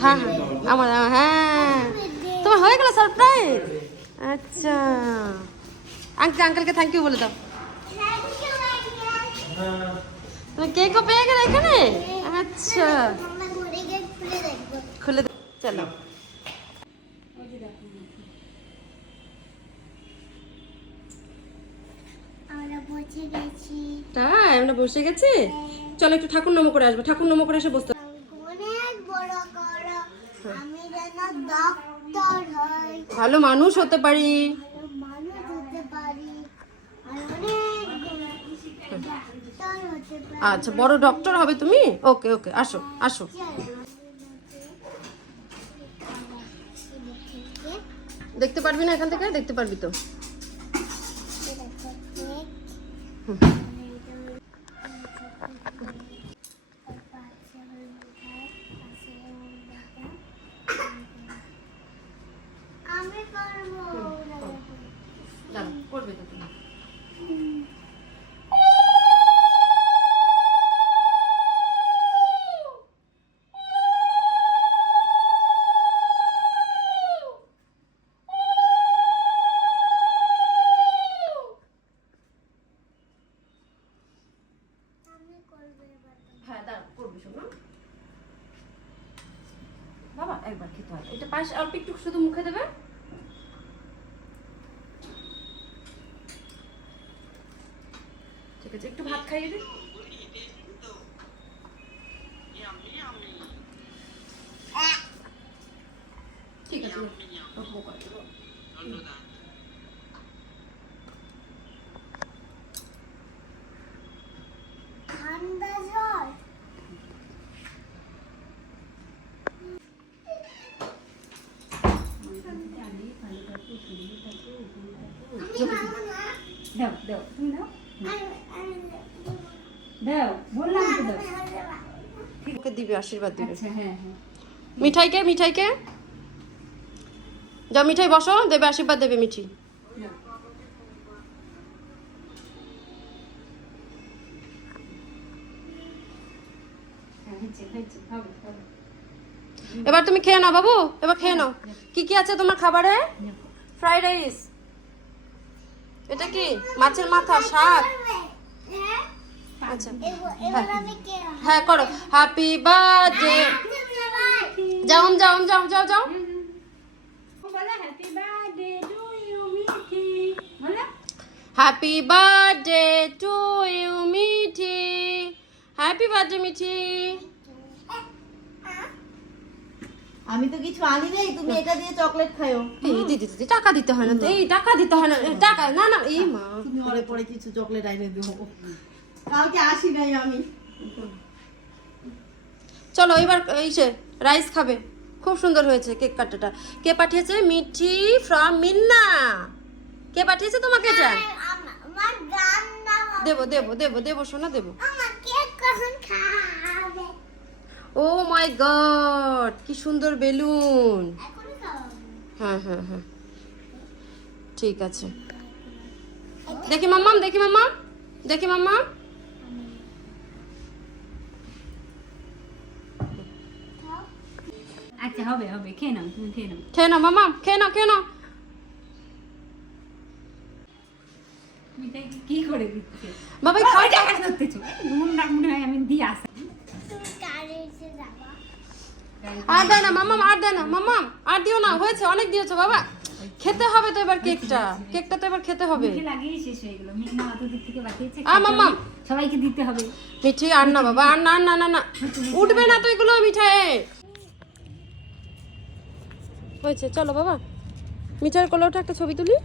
হ্যাঁ, হ্যাঁ তোমার হয়ে আচ্ছা। আঙ্কেল আঙ্কেলকে থ্যাংক ইউ বলে দাও। তুমি কেকও পেয়ে এখানে? আচ্ছা। খুলে চলো। তাই? আমরা বসে গেছি? চলো একটু ঠাকুর নম করে আসব। ঠাকুর নম করে এসে বসতে ভালো মানুষ হতে পারি। আচ্ছা বড় ডক্টর হবে তুমি? ওকে ওকে আসো আসো। দেখতে পারবি না এখান থেকে? দেখতে পারবি তো। বাবা, একবার খেতে হয়। এটা পাশ অল্প একটু শুধু মুখে দেবে? ঠিক আছে, একটু ভাত খাইয়ে দিন ঠিক আছে অল্প করে দেবো। ঠান্ডা জল দাও দাও তুমি দাও দাও বললাম তো দাও ওকে দিবে আশীর্বাদ দিবে। আচ্ছা হ্যাঁ হ্যাঁ। মিঠাইকে মিঠাইকে? যা মিঠাই বসো দেবে আশীর্বাদ দেবে মিঠি। হ্যাঁ। এবার তুমি খেয়ে নাও বাবু এবার খেয়ে নাও। কি কি আছে তোমার খাবারে। Fried rice. এটা কি মাছের মাথা, শাক? আচ্ছা। কে হ্যাঁ করো। হ্যাপি বার্থডে যাও যাও যাও যাও যাও। Happy birthday to you Mithi. Happy birthday Mithi. আমি তো কিছু আনি নাই তুমি এটা দিয়ে চকলেট খাও এই দিদি দিদি টাকা দিতে হয় না তো এই টাকা দিতে হয় না টাকা না না এই মা। তুমি পরে পরে কিছু চকলেট আইনে দেবো কালকে আসি নাই আমি। চলো এবার এইসে রাইস খাবে। খুব সুন্দর হয়েছে কেক কাটাটা। কে পাঠিয়েছে? মিঠি ফ্রম মিন্না। কে পাঠিয়েছে তোমাকে এটা? আমার গান দাও দেবো দেবো দেবো দেবো শোনা দেবো। আমার কেক কখন খাবে ও মাই গড কি সুন্দর বেলুন। হ্যাঁ হ্যাঁ হ্যাঁ। ঠিক আছে। দেখি মাম্মাম দেখি মাম্মা দেখি মাম্মা। আচ্ছা হবে হবে খেয়ে নাও তুমি খেয়ে নাও। খেয়ে নাও মাম্মা খেয়ে নাও খেয়ে নাও। কি করে দিচ্ছে? বাবা খাওয়া ধরতেছো নুন না হয় আমি দিয়ে আসি। আর দেয় না মাম্মাম আর দেয় না মাম্মাম আর দিও না হয়েছে অনেক দিয়েছ বাবা। খেতে হবে তো এবার কেকটা কেকটা তো এবার খেতে হবে। আ মাম্মাম। সবাইকে দিতে হবে। মিঠি আর না বাবা আর না না না না উঠবে না তো এগুলো মিঠাই। হয়েছে চলো বাবা। মিঠাই কোলে একটা ছবি তুলি।